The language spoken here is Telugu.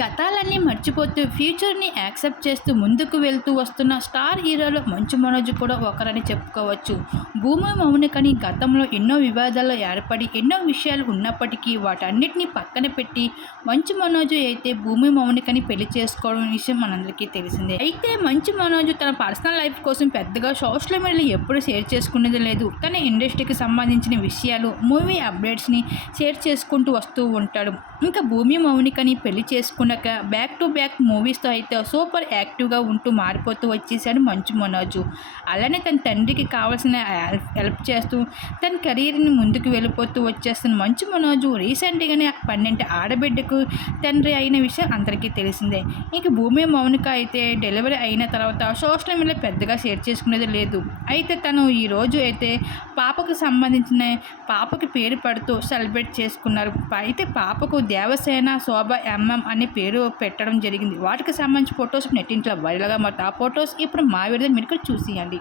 గతాలన్నీ మర్చిపోతూ ఫ్యూచర్ని యాక్సెప్ట్ చేస్తూ ముందుకు వెళ్తూ వస్తున్న స్టార్ హీరోలో మంచు మనోజ్ కూడా ఒకరని చెప్పుకోవచ్చు. భూమి మౌనికని గతంలో ఎన్నో వివాదాలు ఏర్పడి ఎన్నో విషయాలు ఉన్నప్పటికీ వాటన్నిటిని పక్కన పెట్టి మంచు మనోజ్ అయితే భూమి మౌనికని పెళ్ళి చేసుకోవడం విషయం మనందరికీ తెలిసిందే. అయితే మంచు మనోజ్ తన పర్సనల్ లైఫ్ కోసం పెద్దగా సోషల్ మీడియాలో ఎప్పుడు షేర్ చేసుకునేది లేదు. తన ఇండస్ట్రీకి సంబంధించిన విషయాలు మూవీ అప్డేట్స్ని షేర్ చేసుకుంటూ వస్తూ ఉంటాడు. ఇంకా భూమి మౌనికని పెళ్ళి చేసుకున్నాక బ్యాక్ టు బ్యాక్ మూవీస్తో అయితే సూపర్ యాక్టివ్గా ఉంటూ మారిపోతూ వచ్చేసాడు మంచు మనోజు. అలానే తన తండ్రికి కావాల్సిన హెల్ప్ చేస్తూ తన కెరీర్ని ముందుకు వెళ్ళిపోతూ వచ్చేస్తున్న మంచు మనోజు రీసెంట్గానే పన్నెండు ఆడబిడ్డకు తండ్రి అయిన విషయం అందరికీ తెలిసిందే. ఇంక భూమి మౌనిక అయితే డెలివరీ అయిన తర్వాత సోషల్ మీడియా పెద్దగా షేర్ చేసుకునేది లేదు. అయితే తను ఈరోజు అయితే పాపకు సంబంధించిన పాపకి పేరు పడుతూ సెలబ్రేట్ చేసుకున్నారు. అయితే పాపకు దేవసేన శోభ ఎంఎం అనే పేరు పెట్టడం జరిగింది. వాటికి సంబంధించి ఫొటోస్ నెట్టింట్లో వైరల్గా మరి ఆ ఫొటోస్ ఇప్పుడు మా విడుదల మీరు చూసియండి.